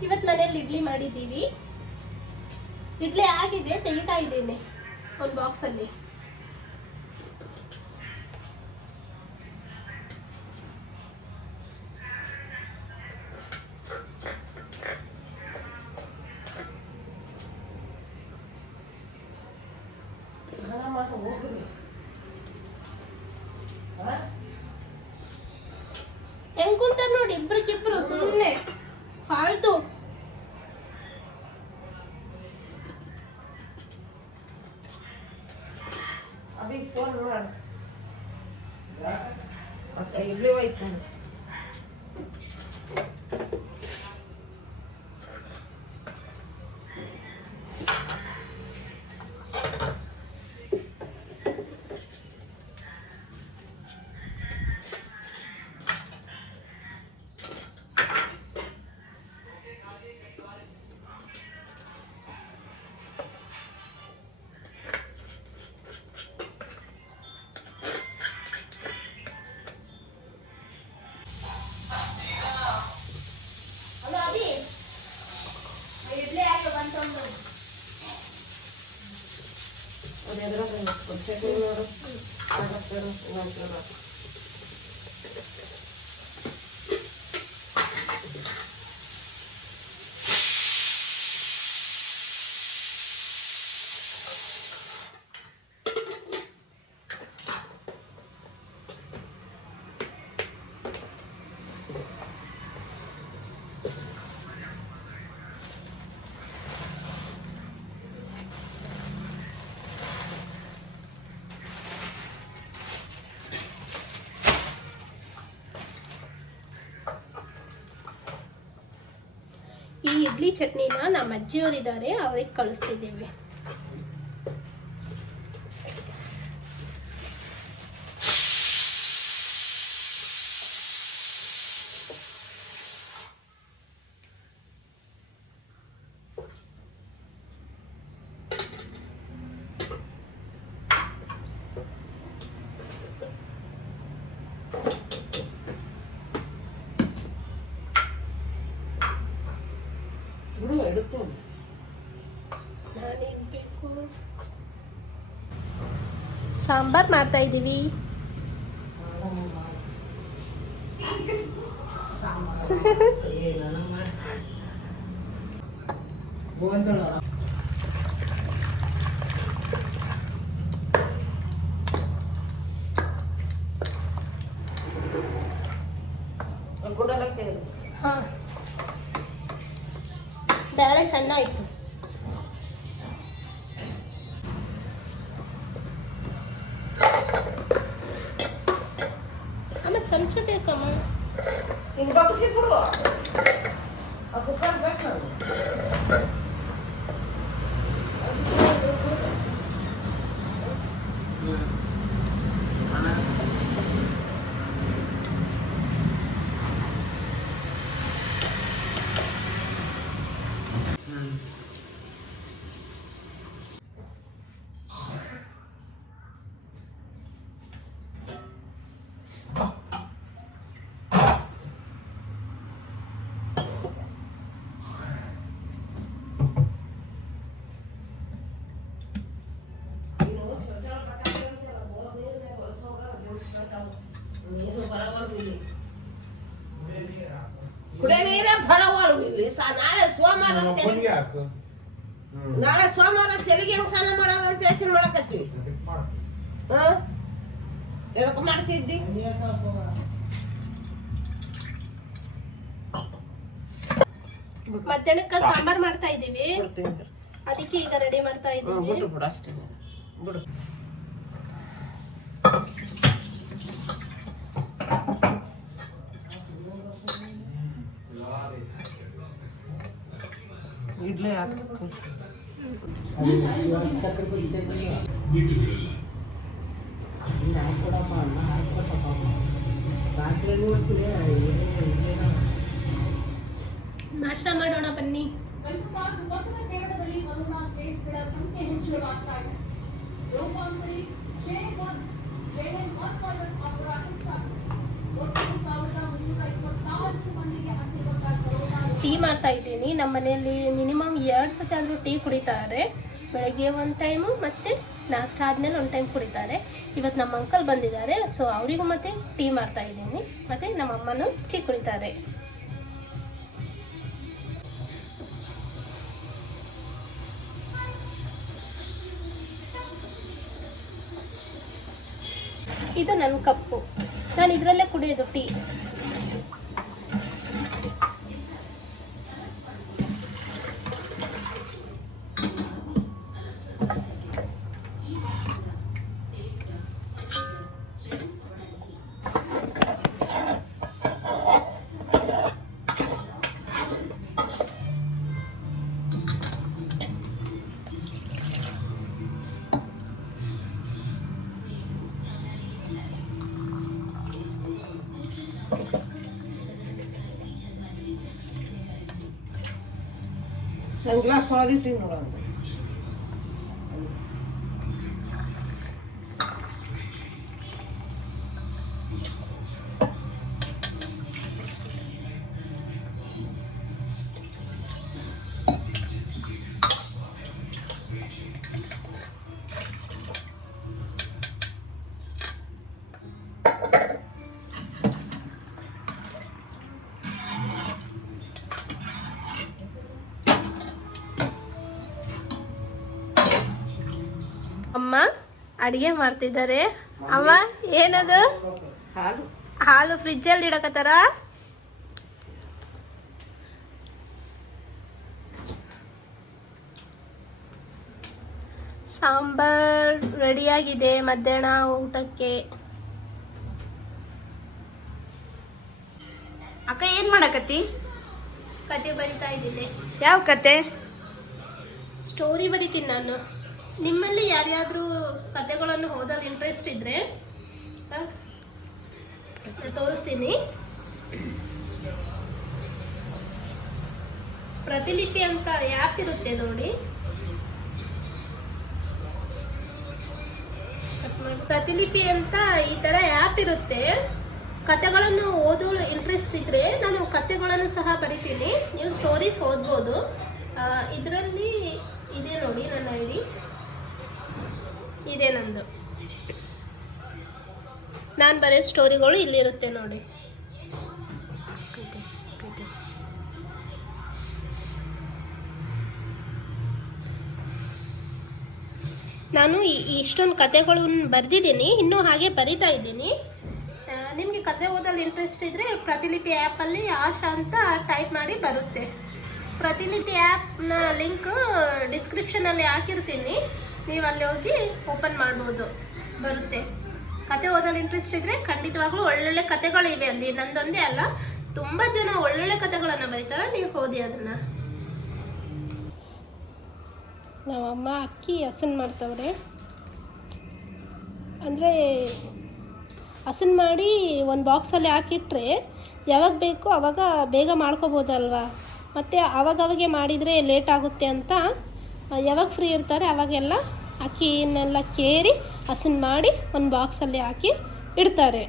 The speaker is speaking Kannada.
ಇವತ್ತು ಮನೇಲಿ ಇಡ್ಲಿ ಮಾಡಿದ್ದೀವಿ ಇಡ್ಲಿ ಆಗಿದೆ ತೆಗಿತಾ ಇದ್ದೀನಿ ಒಂದು ಬಾಕ್ಸಲ್ಲಿ ಮಾಡಿ ಹೋಗ್ರಿ ಅವಿಗೆ ಫೋನ್ ಮಾಡು ಮತ್ತೆ ಇಲ್ಲೇ ಹೋಯ್ತು. Voy a agarrar en los consejos y ahora agarrar. Idli ಚಟ್ನಿನ ನಮ್ಮ ಅಜ್ಜಿಯವರಿದ್ದಾರೆ ಅವ್ರಿಗೆ ಕಳಿಸ್ತಿದ್ದೀವಿ. ಬಿಡು ಇಡುತ್ತೆ ನಾನು ಇಡ್ಬೇಕು ಸಾಂಬಾರ್ ಮಾಡ್ತಾ ಇದ್ದೀವಿ ಗುಡಲ ಅಮ್ಮ ಚಮಚ ಬೇಕಮ್ಮ ಹಿಂಗೆ ಬಗ್ಸಿ ಬಿಡು ಆ ಕುಕ್ಕರ್ ಬೇಕು ನಾವು ಕುಡಿಯ ನೀರೇ ಬರವಲ್ವು ಇಲ್ಲಿ ಸ ಹಾಕು. ನಾಳೆ ಸೋಮವಾರ ತೆಲಿಗೆ ಹೆಂಗ್ ಸ್ನಾನ ಮಾಡೋದು ಅಂತ ಯೋಚನೆ ಮಾಡಕತ್ತೀವಿ. ಹಾ? ಎದಕ್ಕೆ ಮಾಡ್ತಿದ್ದಿ? ಮಧ್ಯಾಹ್ನಕ್ಕೆ ಸಾಂಬಾರ್ ಮಾಡ್ತಾ ಇದ್ದೀವಿ ಅದಕ್ಕೆ ಈಗ ರೆಡಿ ಮಾಡ್ತಾ ಇದ್ದೀವಿ ಬಿಡು ಬಿಡು ಅಷ್ಟೇ. ಬಿಡು. ಇಡ್ಲಿ ಹಾಕ್ಬೇಕು ನಾಷ್ಟ ಮಾಡೋಣ ಬನ್ನಿ ಗಂಟುಮಾರ್ಗ ಮೊದಲ ಕೇರಳದಲ್ಲಿ ಕೊರೋನಾ ಕೇಸ್ಗಳ ಸಂಖ್ಯೆ ಹೆಚ್ಚಳವಾಗ್ತಾ ಇದೆ tea ಮಾಡ್ತಾ ಇದ್ದೀನಿ. ನಮ್ಮ ಮನೆಯಲ್ಲಿ ಮಿನಿಮಮ್ ಎರಡು ಸತಿ ಆದರೂ ಟೀ ಕುಡಿತಾರೆ. ಬೆಳಗ್ಗೆ ಒಂದು ಟೈಮು ಮತ್ತು ನಾಷ್ಟ ಆದಮೇಲೆ ಒಂದು ಟೈಮ್ ಕುಡಿತಾರೆ. ಇವತ್ತು ನಮ್ಮ ಅಂಕಲ್ ಬಂದಿದ್ದಾರೆ. ಸೊ ಅವರಿಗೂ ಮತ್ತೆ ಟೀ ಮಾಡ್ತಾ ಇದ್ದೀನಿ. ಮತ್ತು ನಮ್ಮ ಅಮ್ಮನೂ ಟೀ ಕುಡಿತಾರೆ. ಇದು ನನ್ನ ಕಪ್ಪು. ನಾನು ಇದರಲ್ಲೇ ಕುಡಿಯೋದು ಟೀ. ಒಂದು ಗ್ಲಾಸ್ ತೊಳೆದಿಟ್ಟಿನಿ ನೋಡೋಣ ಅಮ್ಮ ಅಡಿಗೆ ಮಾಡ್ತಿದ್ದಾರೆ? ಅಮ್ಮ ಏನದು? ಹಾಲು. ಹಾಲು ಫ್ರಿಜ್ಜಲ್ಲಿ ಇಡಕತ್ತಾರ? ಸಾಂಬಾರ್ ರೆಡಿಯಾಗಿದೆ ಮಧ್ಯಾಹ್ನ ಊಟಕ್ಕೆ. ಅಕ್ಕ ಏನ್ ಮಾಡಕತ್ತಿ? ಕತೆ ಬರಿತಾ ಇದ್ದೀನಿ. ಯಾವ ಕತೆ? ಸ್ಟೋರಿ ಬರಿತೀನಿ ನಾನು. ನಿಮ್ಮಲ್ಲಿ ಯಾರ್ಯಾದ್ರೂ ಕತೆಗಳನ್ನು ಓದಲು ಇಂಟ್ರೆಸ್ಟ್ ಇದ್ರೆ ತೋರಿಸ್ತೀನಿ. ಪ್ರತಿಲಿಪಿ ಅಂತ ಆ್ಯಪ್ ಇರುತ್ತೆ ನೋಡಿ. ಪ್ರತಿಲಿಪಿ ಅಂತ ಈ ಥರ ಆ್ಯಪ್ ಇರುತ್ತೆ. ಕತೆಗಳನ್ನು ಓದೋಳು ಇಂಟ್ರೆಸ್ಟ್ ಇದ್ದರೆ ನಾನು ಕತೆಗಳನ್ನು ಸಹ ಬರಿತೀನಿ. ನೀವು ಸ್ಟೋರೀಸ್ ಓದ್ಬೋದು. ಇದರಲ್ಲಿ ಇದೆ ನೋಡಿ ನನ್ನ ಐಡಿ ಇದೆ ನಂದು. ನಾನು ಬರೆಯೋ ಸ್ಟೋರಿಗಳು ಇಲ್ಲಿರುತ್ತೆ ನೋಡಿ. ನಾನು ಇಷ್ಟೊಂದು ಕತೆಗಳು ಬರೆದಿದ್ದೀನಿ, ಇನ್ನೂ ಹಾಗೆ ಬರಿತಾ ಇದ್ದೀನಿ. ನಿಮಗೆ ಕತೆ ಓದಲು ಇಂಟ್ರೆಸ್ಟ್ ಇದ್ದರೆ ಪ್ರತಿಲಿಪಿ ಆ್ಯಪಲ್ಲಿ ಆಶಾ ಅಂತ ಟೈಪ್ ಮಾಡಿ ಬರುತ್ತೆ. ಪ್ರತಿಲಿಪಿ ಆ್ಯಪ್ನ ಲಿಂಕ್ ಡಿಸ್ಕ್ರಿಪ್ಷನಲ್ಲಿ ಹಾಕಿರ್ತೀನಿ. ನೀವು ಅಲ್ಲಿ ಹೋಗಿ ಓಪನ್ ಮಾಡ್ಬೋದು. ಬರುತ್ತೆ. ಕತೆ ಓದಲು ಇಂಟ್ರೆಸ್ಟ್ ಇದ್ದರೆ ಖಂಡಿತವಾಗ್ಲೂ ಒಳ್ಳೊಳ್ಳೆ ಕತೆಗಳಿವೆ ಅಲ್ಲಿ ನಂದೊಂದೇ ಅಲ್ಲ, ತುಂಬ ಜನ ಒಳ್ಳೊಳ್ಳೆ ಕತೆಗಳನ್ನು ಬರೀತಾರೆ. ನೀವು ಓದಿ ಅದನ್ನು. ನಾವಮ್ಮ ಅಕ್ಕಿ, ಹಸನ್ ಮಾಡ್ತವ್ರೆ. ಅಂದರೆ ಹಸನ್ ಮಾಡಿ ಒಂದು ಬಾಕ್ಸಲ್ಲಿ ಹಾಕಿಟ್ರೆ ಯಾವಾಗ ಬೇಕೋ ಅವಾಗ ಬೇಗ ಮಾಡ್ಕೋಬೋದಲ್ವಾ? ಮತ್ತು ಆವಾಗವಾಗೆ ಮಾಡಿದರೆ ಲೇಟ್ ಆಗುತ್ತೆ ಅಂತ ಯಾವಾಗ ಫ್ರೀ ಇರ್ತಾರೆ ಅವಾಗೆಲ್ಲ ಅಕ್ಕಿಯನ್ನೆಲ್ಲ ಕೇರಿ ಹಸನ್ ಮಾಡಿ ಒಂದು ಬಾಕ್ಸಲ್ಲಿ ಹಾಕಿ ಇಡ್ತಾರೆ.